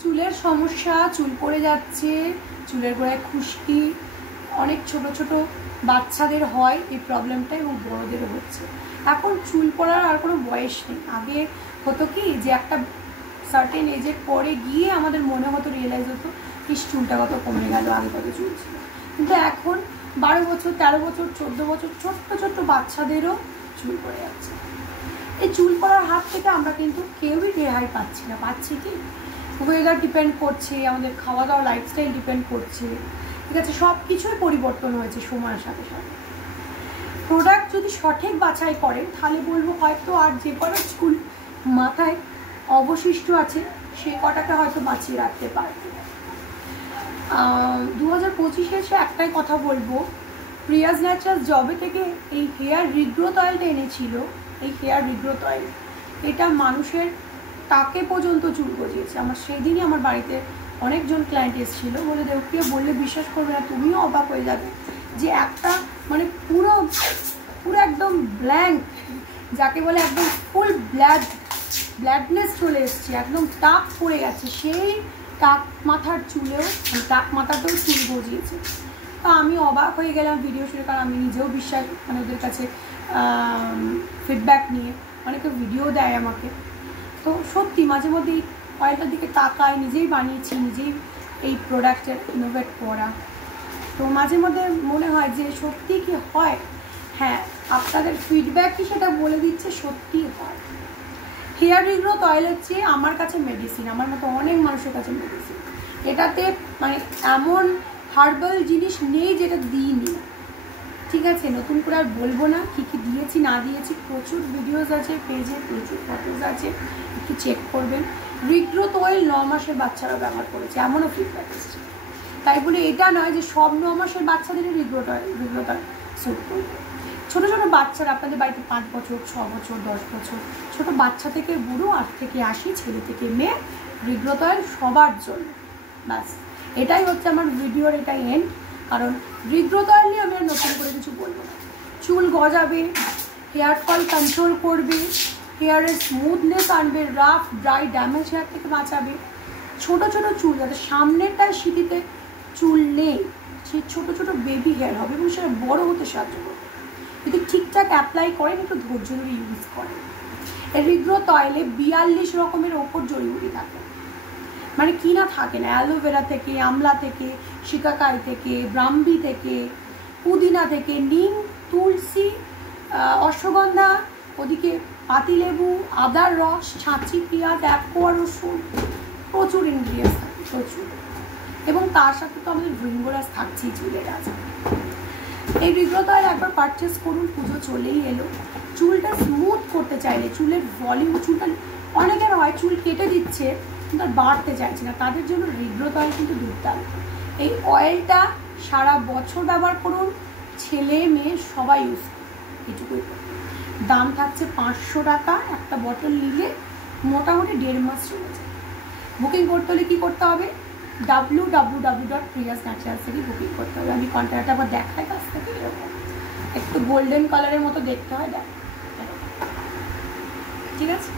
চুলের সমস্যা, চুল পড়ে যাচ্ছে, চুলের গোড়ায় খুশকি, অনেক ছোট ছোট বাচ্চাদের হয় এই প্রবলেমটা এবং বড়দেরও হচ্ছে। এখন চুল পড়ার আর কোনো বয়স নেই। আগে হতো কি যে একটা সার্টেন এজের পরে গিয়ে আমাদের মনে হতো, রিয়েলাইজ হতো কি চুলটা কত কমে গেল, আগে কত চুল ছিল। কিন্তু এখন 12 বছর, 13 বছর, 14 বছর ছোট্ট ছোট্ট বাচ্চাদেরও চুল পড়ে যাচ্ছে। এই চুল পড়ার হাত থেকে আমরা কিন্তু কেউই রেহাই পাচ্ছি না। পাচ্ছি কি? ওয়েদার ডিপেন্ড করছে, আমাদের খাওয়া দাওয়া লাইফস্টাইল ডিপেন্ড করছে, ঠিক আছে? সব কিছুই পরিবর্তন হয়েছে সময়ের সাথে সাথে। প্রোডাক্ট যদি সঠিক বাছাই করেন তাহলে বলবো হয়তো আর যে কটা চুল মাথায় অবশিষ্ট আছে সেই কটাকে হয়তো বাঁচিয়ে রাখতে পারবে। 2025-এ এসে একটাই কথা বলবো, প্রিয়াজ ন্যাচারালস জবে থেকে এই হেয়ার রিগ্রোথ অয়েলটা এনেছিল, এই হেয়ার রিগ্রোথ অয়েল এটা মানুষের টাকে পর্যন্ত চুল গজিয়েছে। আমার সেই দিনই আমার বাড়িতে অনেকজন ক্লায়েন্ট এসেছিল, বলে দেবপ্রিয়া বললে বিশ্বাস করবে না, তুমিও অবাক হয়ে যাবে যে একটা মানে পুরো একদম ব্ল্যাঙ্ক, যাকে বলে একদম ফুল ব্ল্যাডনেস চলে এসছে, একদম টাক পড়ে গেছে, সেই টাক মাথার চুলেও, টাক মাথাতেও চুল গজিয়েছে। তো আমি অবাক হয়ে গেলাম ভিডিও শুনে, কারণ আমি নিজেও বিশ্বাস মানে ওদের কাছে ফিডব্যাক নিয়ে অনেকে ভিডিও দেয় আমাকে। তো সত্যি মাঝে মধ্যে এই অয়েলটার দিকে তাকায়, নিজেই বানিয়েছি, নিজেই এই প্রোডাক্টের ইনোভেট করা। তো মাঝে মধ্যে মনে হয় যে সত্যি কি হয়। হ্যাঁ, আপনাদের ফিডব্যাক কি সেটা বলে দিচ্ছে সত্যি হয়। হেয়ার রিগ্রোথ অয়েল হচ্ছে আমার কাছে মেডিসিন, আমার মতো অনেক মানুষের কাছে মেডিসিন। এটাতে মানে এমন হার্বাল জিনিস নেই যেটা দিইনি, ঠিক আছে? নতুন করে আর বলবো না কী কী দিয়েছি না দিয়েছি, প্রচুর ভিডিওস আছে পেজে, প্রচুর ফটোস আছে, একটু চেক করবেন। রিগ্রোথ অয়েল 9 মাসের বাচ্চারা ব্যবহার করেছে, এমনও ফিডব্যাক এসেছে। তাই বলে এটা নয় যে সব 9 মাসের বাচ্চাদেরই রিগ্রোথ অয়েল স্যুট করবে। ছোটো ছোটো বাচ্চারা আপনাদের বাড়িতে 5 বছর, 6 বছর, 10 বছর, ছোটো বাচ্চা থেকে বুড়ো, 8 থেকে 80, ছেলে থেকে মেয়ে, রিগ্রোথ অয়েল সবার জন্য। ব্যাস এটাই হচ্ছে আমার ভিডিওর এটাই এন্ড। কারণ রিগ্রোথ অয়েল নিয়ে আমি আর নতুন করে কিছু বলবো না। চুল গজাবে, হেয়ার ফল কন্ট্রোল করবে, হেয়ারের স্মুথনেস আনবে, রাফ ড্রাই ড্যামেজ হেয়ার থেকে বাঁচাবে। ছোটো ছোটো চুল যাদের সামনেরটায় সিঁথিতে চুল নেই, সেই ছোটো ছোটো বেবি হেয়ার হবে এবং সেটা বড়ো হতে সাহায্য করবে যদি ঠিকঠাক অ্যাপ্লাই করেন, একটু ধৈর্য ধরে ইউজ করেন। এই রিগ্রোথ অয়েলে 42 রকমের ওপর জড়িবুটি থাকে, মানে কি না থাকে না। অ্যালোভেরা থেকে, আমলা থেকে, শিকাকাই থেকে, ব্রাহ্মী থেকে, পুদিনা থেকে, নিম, তুলসী, অশ্বগন্ধা, ওদিকে পাতিলেবু, আদার রস, ছাঁচি, পেঁয়াজ, একোয়া রসুন, প্রচুর ইনগ্রিডিয়েন্টস থাকে, প্রচুর। এবং তার সাথে তো আমাদের ভৃঙ্গরাজ থাকছেই চুলের রাজা। এই রিগ্রোথ অয়েল একবার পারচেস করুন, পুজো চলেই এলো। চুলটা স্মুথ করতে চাইলে, চুলের ভলিউম, চুলটা অনেকের হয় চুল কেটে দিচ্ছে কিন্তু আর বাড়তে চাইছে না, তাদের জন্য রিগ্রোথ অয়েল কিন্তু দুর্দান্ত। এই অয়েলটা সারা বছর ব্যবহার করুন, ছেলে মেয়ে সবাই ইউজ করুন, এটুকুই। দাম থাকছে 500 টাকা, একটা বটল নিলে মোটামুটি 1.5 মাস চলে যায়। বুকিং করতে হলে কী করতে হবে? www.priyasnaturals থেকে বুকিং করতে হবে। আমি কন্ট্যাক্টটা আবার দেখাই কাছ থেকে, এরকম একটু গোল্ডেন কালারের মতো দেখতে হয়, দেখ, ঠিক আছে।